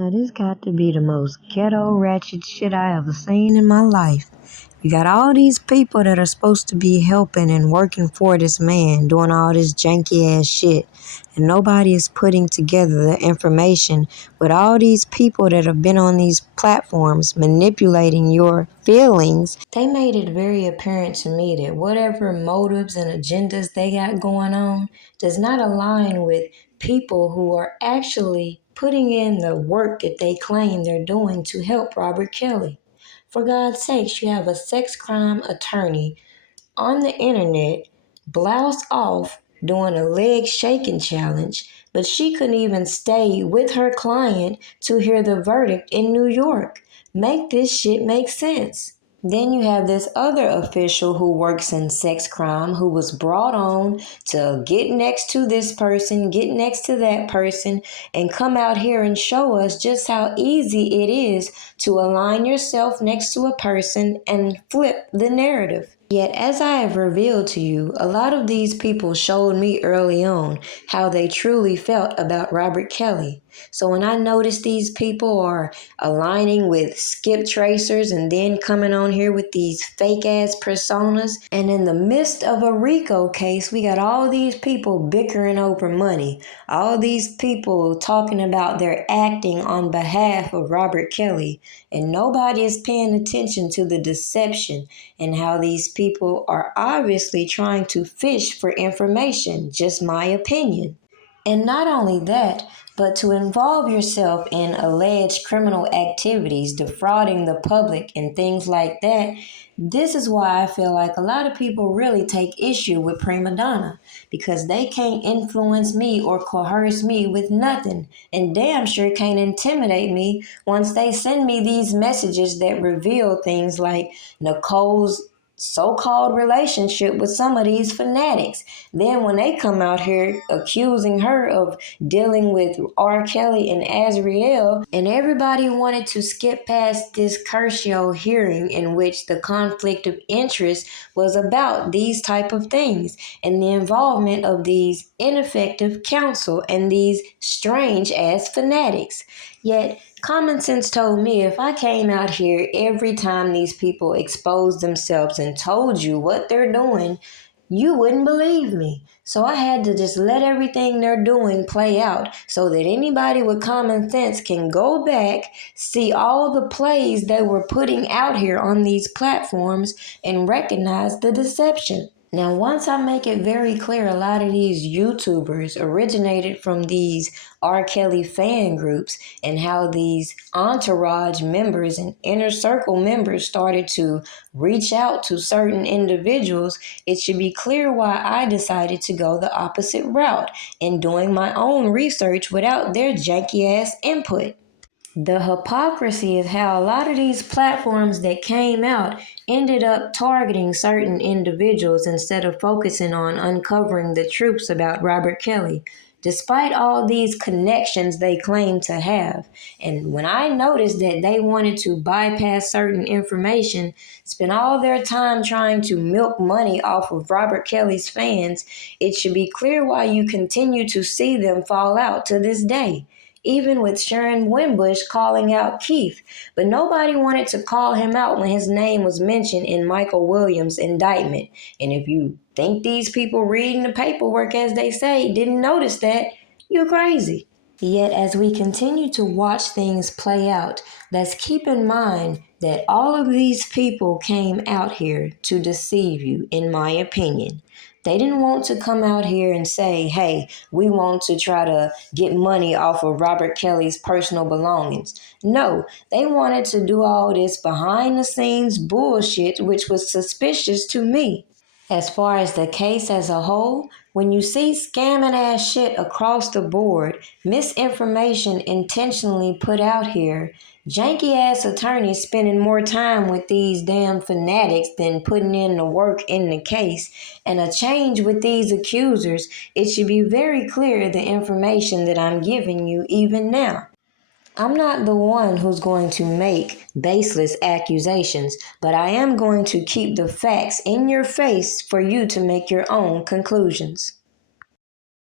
Now this got to be the most ghetto ratchet shit I ever seen in my life. You got all these people that are supposed to be helping and working for this man doing all this janky ass shit. And nobody is putting together the information with all these people that have been on these platforms manipulating your feelings. They made it very apparent to me that whatever motives and agendas they got going on does not align with people who are actually putting in the work that they claim they're doing to help Robert Kelly. For God's sakes, you have a sex crime attorney on the internet, blouse off, doing a leg shaking challenge, but she couldn't even stay with her client to hear the verdict in New York. Make this shit make sense. Then you have this other official who works in sex crime who was brought on to get next to this person, get next to that person, and come out here and show us just how easy it is to align yourself next to a person and flip the narrative. Yet, as I have revealed to you, a lot of these people showed me early on how they truly felt about Robert Kelly. So when I notice these people are aligning with skip tracers and then coming on here with these fake ass personas, and in the midst of a RICO case, we got all these people bickering over money, all these people talking about their acting on behalf of Robert Kelly, and nobody is paying attention to the deception and how these people are obviously trying to fish for information, just my opinion. And not only that, but to involve yourself in alleged criminal activities, defrauding the public and things like that, this is why I feel like a lot of people really take issue with Primadonna, because they can't influence me or coerce me with nothing, and damn sure can't intimidate me once they send me these messages that reveal things like Nicole's so-called relationship with some of these fanatics. Then when they come out here accusing her of dealing with R. Kelly and Azriel, and everybody wanted to skip past this Curcio hearing in which the conflict of interest was about these type of things and the involvement of these ineffective counsel and these strange ass fanatics. Yet common sense told me if I came out here every time these people exposed themselves and told you what they're doing, you wouldn't believe me. So I had to just let everything they're doing play out so that anybody with common sense can go back, see all the plays they were putting out here on these platforms, and recognize the deception. Now, once I make it very clear, a lot of these YouTubers originated from these R. Kelly fan groups, and how these entourage members and inner circle members started to reach out to certain individuals, it should be clear why I decided to go the opposite route in doing my own research without their janky ass input. The hypocrisy is how a lot of these platforms that came out ended up targeting certain individuals instead of focusing on uncovering the truths about Robert Kelly, despite all these connections they claim to have. And when I noticed that they wanted to bypass certain information, spend all their time trying to milk money off of Robert Kelly's fans, it should be clear why you continue to see them fall out to this day. Even with Sharon Wimbush calling out Keith, but nobody wanted to call him out when his name was mentioned in Michael Williams' indictment. And if you think these people reading the paperwork, as they say, didn't notice that, you're crazy. Yet as we continue to watch things play out, let's keep in mind that all of these people came out here to deceive you, in my opinion. They didn't want to come out here and say, hey, we want to try to get money off of Robert Kelly's personal belongings. No, they wanted to do all this behind the scenes bullshit, which was suspicious to me. As far as the case as a whole, when you see scamming ass shit across the board, misinformation intentionally put out here, janky ass attorneys spending more time with these damn fanatics than putting in the work in the case, and a change with these accusers, it should be very clear the information that I'm giving you even now. I'm not the one who's going to make baseless accusations, but I am going to keep the facts in your face for you to make your own conclusions.